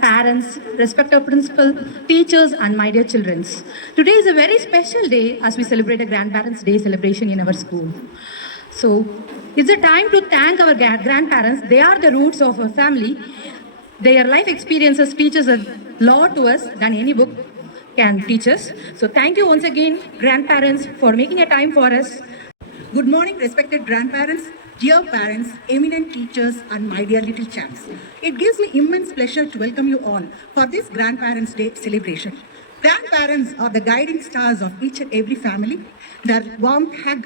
Parents, respected principal, teachers, and my dear children. Today is a very special day as we celebrate a Grandparents' Day celebration in our school. So, it's a time to thank our grandparents. They are the roots of our family. Their life experiences teach us a lot to us than any book can teach us. So, thank you once again, grandparents, for making a time for us. Good morning, respected grandparents, dear parents, eminent teachers, and my dear little chaps. It gives me immense pleasure to welcome you all for this Grandparents' Day celebration. Grandparents are the guiding stars of each and every family. Their warm hug,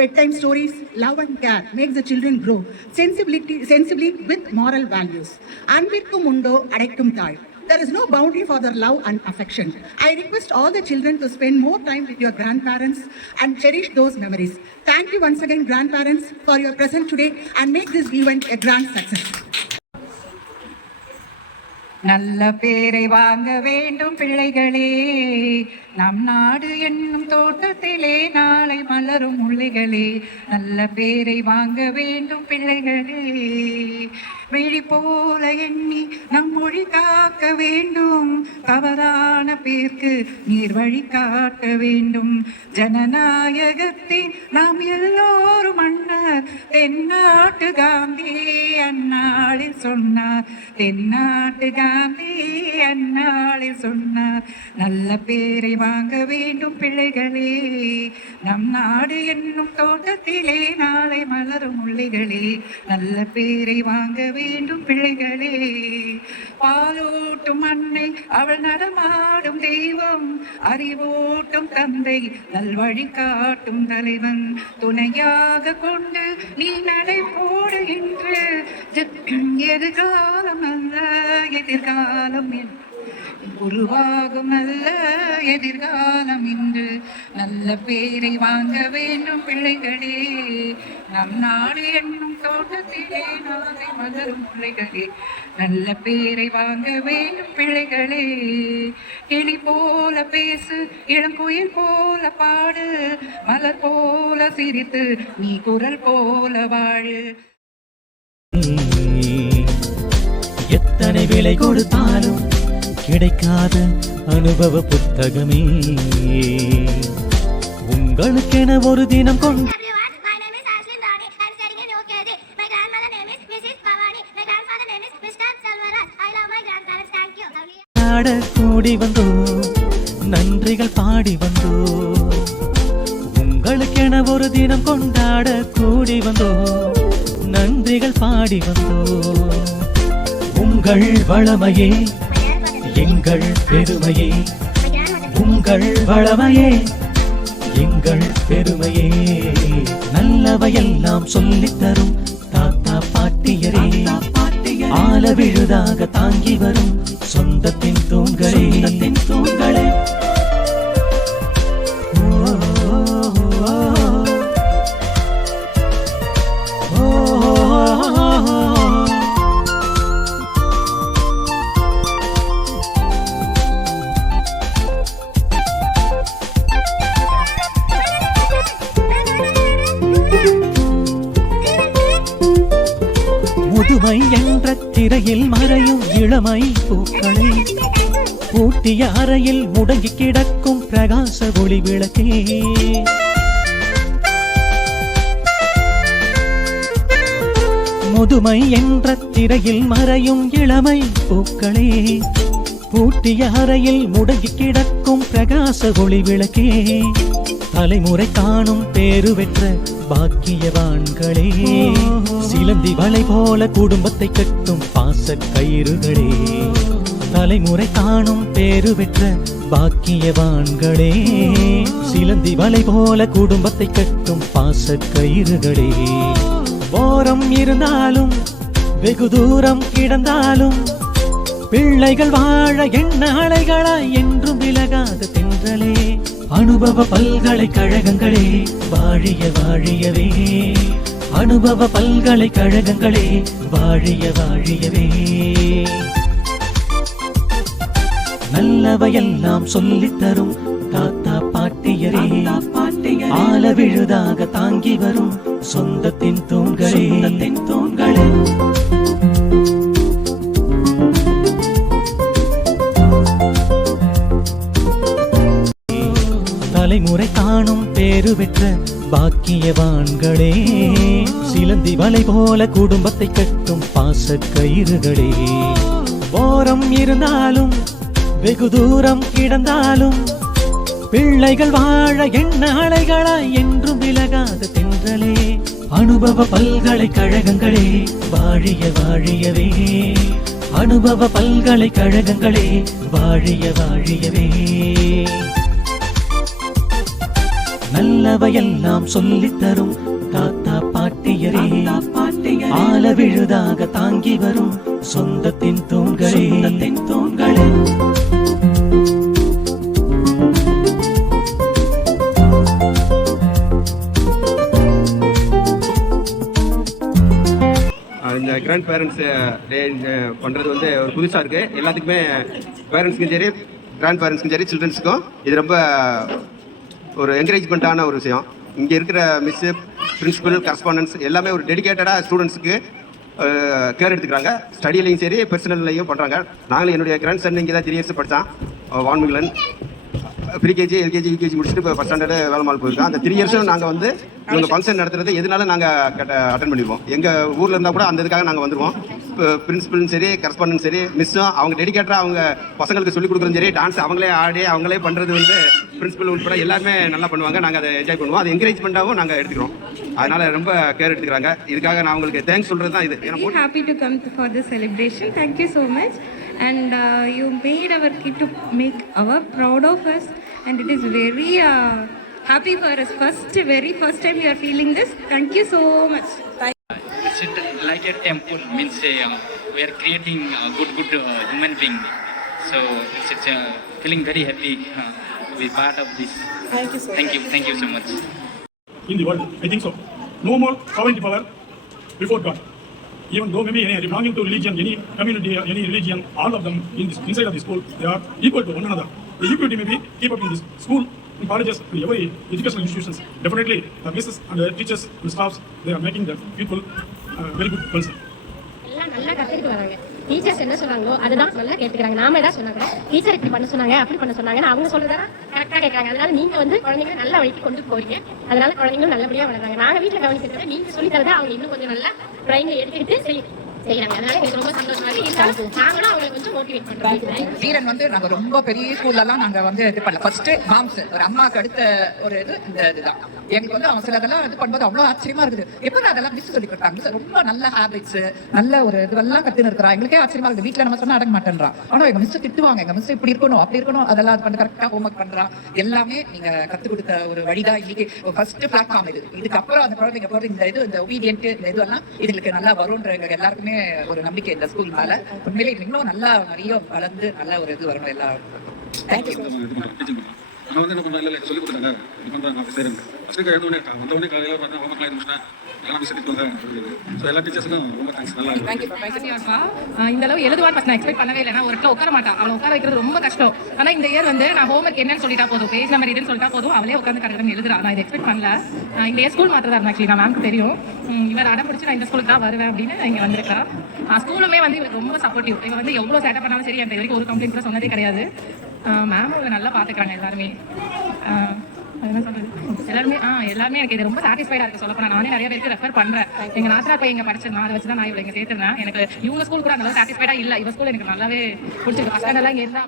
bedtime stories, love and care makes the children grow sensibly with moral values. Anvirkum undo adekkum thai. There is no boundary for their love and affection. I request all the children to spend more time with your grandparents and cherish those memories. Thank you once again, grandparents, for your presence today and make this event a grand success. நல்ல பேரை வாங்க வேண்டும் பிள்ளைகளே, நம் நாடு என்னும் தோட்டத்திலே நாளை மலரும் முள்ளிகளே. நல்ல பேரை வாங்க வேண்டும் பிள்ளைகளே, விழி போல எண்ணி நம் மொழி காக்க வேண்டும். தவறான பேர்க்கு நீர் வழி காட்ட வேண்டும். ஜனநாயகத்தின் நாம் எல்லோரும் மன்னர், தென்னாட்டு காந்தி அந்நாளில் சொன்னார். தென்னாட்டு காந்தி அந்நாளில் சொன்னார். நல்ல பேரை வாங்க வேண்டும் பிள்ளைகளே, நம் நாடு என்னும் தோட்டத்திலே நாளை மலரும் முள்ளிகளே. நல்ல பேரை வாங்க வேண்டும் பிள்ளைகளே. பாலூட்டும் அன்னை அவள் நடமாடும் தெய்வம், அறிவூட்டும் தந்தை நல்வழி காட்டும் தலைவன். துணையாக கொண்டு நீ நடை போடுகின்ற எதிர்காலம் அல்ல எதிர்காலம் உருவாகும் அல்ல எதிர்காலம் இன்று. நல்ல பேரை வாங்க வேண்டும் பிள்ளைகளே, நம் நாடு என்னும் தோட்டத்திலே நாளை மலரும் பிள்ளைகளே. நல்ல பேரை வாங்க வேண்டும் பிள்ளைகளே. கிளி போல பேசு, இளங்குயில் போல பாடு, மலர் போல சிரித்து நீ குரல் போல வாழு. எத்தனை விலை கொடுத்தாலும் கிடைக்காத அனுபவ புத்தகமே, உங்களுக்கென ஒரு தினம் கொண்டு கூடி வந்தோ, நன்றிகள் பாடி வந்தோ. உங்களுக்கென ஒரு தினம் கொண்டாட கூடி வந்தோ, நன்றிகள் பாடி வந்தோ. உங்கள் வளமையே எங்கள் பெருமையே, உங்கள் வளமையே எங்கள் பெருமையே. நல்லவையெல்லாம் சொல்லித்தரும் தாத்தா பாட்டியரே, ஆல விழுதாக தாங்கி வரும் சொந்தத்தின் தூண்களே. தூண்களே முதுமை என்ற திரையில் மறையும் இளமை பூக்களே, பூட்டிய அறையில் முடங்கி கிடக்கும் பிரகாச ஒளி விளக்கே. முதுமை என்ற திரையில் மறையும் இளமை பூக்களே, பூட்டிய அறையில் முடங்கி கிடக்கும் பிரகாச ஒளி விளக்கே. தலைமுறை காணும் பேரு பெற்ற பாக்கியவான்களே, சிலந்தி வலை போல குடும்பத்தை கட்டும் பாச கயிறுகளே. தலைமுறை காணும் பேரு பெற்ற பாக்கியவான்களே, சிலந்தி வலை போல குடும்பத்தை கட்டும் பாச கயிறுகளே. ஓரம் இருந்தாலும் வெகு தூரம் கிடந்தாலும் பிள்ளைகள் வாழ எண்ண அலைகளாய் என்றும் விலகாத தென்றலே. அனுபவ பல்கலைக்கழகங்களே வாழிய வாழியவே, அனுபவ பல்கலைக்கழகங்களே வாழிய வாழியவே. நல்லவையெல்லாம் சொல்லித்தரும் தாத்தா பாட்டி பாட்டியரே ஆல விழுதாக தாங்கி வரும் சொந்தத்தின் தூண்களே தூண்களே. தலைமுறை காணும் பேரு பெற்ற பாக்கியவான்களே, சிலந்தி வலை போல குடும்பத்தை கட்டும் பாச கயிறுகளே. ஓரம் இருந்தாலும் வெகு தூரம் கிடந்தாலும் பிள்ளைகள் வாழ எண்ண அலைகளாய் என்றும் விலகாத தென்றலே. அனுபவ பல்கலைக்கழகங்களே வாழிய வாழியவே, அனுபவ பல்கலைக்கழகங்களே வாழிய வாழியவே. நல்லவையெல்லாம் சொல்லித் தரும் தாத்தா பாட்டியரே ஆல விழுதாக தாங்கி வரும் சொந்தத்தின் தூண்களே தூண்களே. இந்த கிராண்ட் பேரண்ட்ஸ் டே பண்ணுறது வந்து ஒரு புதுசாக இருக்குது. எல்லாத்துக்குமே பேரண்ட்ஸ்க்கும் சரி கிராண்ட் பேரண்ட்ஸ்க்கும் சரி சில்ட்ரன்ஸுக்கும் இது ரொம்ப ஒரு என்கரேஜ்மெண்ட்டான ஒரு விஷயம். இங்கே இருக்கிற மிஸ்ஸு பிரின்சிபல் கரஸ்பாண்டன்ஸ் எல்லாமே ஒரு டெடிக்கேட்டடாக ஸ்டூடெண்ட்ஸுக்கு கேர் எடுத்துக்கிறாங்க. ஸ்டடியிலையும் சரி பர்சனல்லையும் பண்ணுறாங்க. நாங்களும் என்னுடைய கிராண்ட் சன் இங்கே தான் 3 இயர்ஸ் படித்தான். வான்மிகுலன் ப்ரீகேஜி எல்கேஜி யூகேஜி முடிச்சுட்டு இப்போ ஃபஸ்ட் ஸ்டாண்டர்டு வேலைமால் போயிருக்கோம். அந்த 3 இயர்ஸும் நாங்கள் வந்து இவங்க ஃபங்க்ஷன் நடத்துறது எதுனாலும் நாங்கள் அட்டன் பண்ணிடுவோம். எங்கள் ஊரில் இருந்தால் கூட அந்த இதுக்காக நாங்கள் வந்துடுவோம். இப்போ பிரின்சிபலும் சரி கரஸ்பாண்டன்ட் சரி மிஸ்ஸும் அவங்க டெடிக்கேட்டராக அவங்க பசங்களுக்கு சொல்லிக் கொடுக்குறதும் சரி டான்ஸ் அவங்களே ஆடி அவங்களே பண்ணுறது வந்து பிரின்சிபல் உட்பட எல்லாருமே நல்லா பண்ணுவாங்க. நாங்கள் அதை என்ஜாய் பண்ணுவோம். அது என்கரேஜ்மெண்ட்டாகவும் நாங்கள் எடுத்துக்கிறோம். அதனால் ரொம்ப கேர் எடுத்துக்கிறாங்க. இதுக்காக நான் உங்களுக்கு தேங்க்ஸ் சொல்கிறது தான் இது. Very happy to come for this celebration. Thank you so much. And you made our kid to make our proud of us. And it is very happy for us. Very first time we are feeling this. Thank you so much. It's like a temple, means we are creating a good human being. So it's feeling very happy to be part of this. Thank you so much. Thank you so much. In the world, I think so. No more sovereignty power before God. Even though maybe any belonging to religion, any community, any religion, all of them inside of the school, they are equal to one another. The equality may be keep up in this school, in colleges, in every educational institutions. Definitely, the misses and the teachers and staffs, they are making the people very good person. எல்லாம் நல்லா கற்றுக்கிட்டு வராங்க. Teachers என்ன சொன்னாங்களோ அதுதான் நல்லா கேட்டுக்கிறாங்க. நாம ஏதாவது சொன்னாங்க டீச்சர் இப்படி பண்ண சொன்னாங்க அப்படி பண்ண சொன்னாங்கன்னு அவங்க சொல்றதா கரெக்டாக கேட்கறாங்க. அதனால நீங்க வந்து குழந்தைங்க நல்ல வழிக்கு கொண்டு போறீங்க. அதனால குழந்தைங்களும் நல்லபடியாக வளர்றாங்க. நாங்கள் வீட்டில் கவனிக்கிறத நீங்க சொல்லி தரதை அவங்க இன்னும் கொஞ்சம் நல்லா பிரைன்ல எடுத்துக்கிட்டு செய்யறாங்க. அதனால எனக்கு ரொம்ப சந்தோஷமா இருக்கு. நாங்களும் அவங்களை கொஞ்சம் மோட்டிவேட் பண்றோம். வீரன் வந்து நாங்க ரொம்ப பெரிய ஸ்கூல்லலாம் நாங்க வந்து இது பண்ணல. ஃபர்ஸ்ட் மாம்ஸ் ஒரு அம்மாக்கு அடுத்த ஒரு இது இந்த இதுதான். எங்களுக்கு வந்து அவங்க சிலதெல்லாம் இது பண்ணும்போது அவ்வளோ ஆச்சரியமா இருக்குது. எப்போ அதெல்லாம் மிஸ் சொல்லி கொடுத்தாங்க. ரொம்ப நல்ல ஹேபிட்ஸ் நல்ல ஒரு இதுவெல்லாம் கத்துன்னு இருக்கிறா. எங்களுக்கே ஆச்சரியமா இருக்குது. வீட்டில் நம்ம சொன்னா அடங்க மாட்டேன்றா. ஆனால் எங்க மிஸ் திட்டுவாங்க. எங்க மிஸ் இப்படி இருக்கணும் அப்படி இருக்கணும் அதெல்லாம் அது பண்ண கரெக்டாக ஹோம்ஒர்க் பண்றா. எல்லாமே நீங்க கற்றுக் கொடுத்த ஒரு வழிதான் இன்னைக்கு ஃபர்ஸ்ட் பிளாட்ஃபார்ம் இது. இதுக்கப்புறம் அந்த குழந்தைங்க போகிற இந்த ஒபீடியன்ட் இந்த இதுவெல்லாம் இதுங்களுக்கு நல்லா வரும்ன்ற எல்லாருக்குமே ஒரு நம்பிக்கை இந்த ஸ்கூல் மேல. உண்மையிலே இன்னும் நல்லா நிறைய வளர்ந்து நல்ல ஒரு இது வரணும் எல்லாரும். தேங்க்யூ. நான் வந்து என்ன பண்ணேன் இல்லை சொல்லி கொடுத்தாங்க இது பண்ணுறேன் நான் செய்கிறேன். ஃபஸ்ட்டு வந்தவொடனே காலையில் வந்து ஹோம்ஒர்க்லாம் இது முடிச்சிட்டேன். எல்லாம் மிஸ் எடுத்துவாங்க. ஸோ எல்லா டீச்சர்ஸுக்கும் ரொம்ப தேங்க்ஸ். நல்லா இந்த அளவு எழுதுவான்னு நான் எக்ஸ்பெக்ட் பண்ணவே இல்லை. நான் ஒரு இடத்துல உட்கார மாட்டான். அவளை உட்கார வைக்கிறது ரொம்ப கஷ்டம். ஆனால் இந்த இயர் வந்து நான் ஹோம்ஒர்க் என்னன்னு சொல்லிட்டா போதும், பேஜ் நம்பர் இதுன்னு சொல்லிட்டா போதும், அவளே உட்காந்து கரெக்டாக எழுதுறா. நான் இதை எக்ஸ்பெக்ட் பண்ணல. இந்த இயர் ஸ்கூல் மாத்திரதா இருந்தா ஆக்சுவலி நான் மேம்க்கு தெரியும். இவர் அடம் பிடிச்சி நான் இந்த ஸ்கூலுக்கு தான் வருவேன் அப்படின்னு இங்கே வந்திருக்கா. ஸ்கூலுமே வந்து இவர் ரொம்ப சப்போர்ட்டிவ். இவங்க வந்து எவ்வளோ சேட்டை பண்ணாலும் சரி என் வரைக்கும் ஒரு கம்ப்ளைண்ட் கூட சொன்னதே கிடையாது. மேம் இவங்க நல்லா பார்த்துக்கிறாங்க எல்லாருமே. என்ன சொல்றது எல்லாருமே எனக்கு இது ரொம்ப சாட்டிஸ்ஃபைடா இருக்கு. சொல்ல போனா நானே நிறைய பேருக்கு ரெஃபர் பண்றேன். எங்க நாத்தனா போய் எங்க படிச்சிருந்தேன். அதை வச்சுதான் நான் இவளை இங்க சேர்த்துருந்தேன். எனக்கு இவங்க ஸ்கூல் கூட அந்த அளவு சாட்டிஸ்ஃபைடா இல்ல. இவ ஸ்கூல் எனக்கு நல்லாவே பிடிச்சிருக்கு. ஃபர்ஸ்ட் ஸ்டாண்டர்ட்லாம் இங்க இருந்தா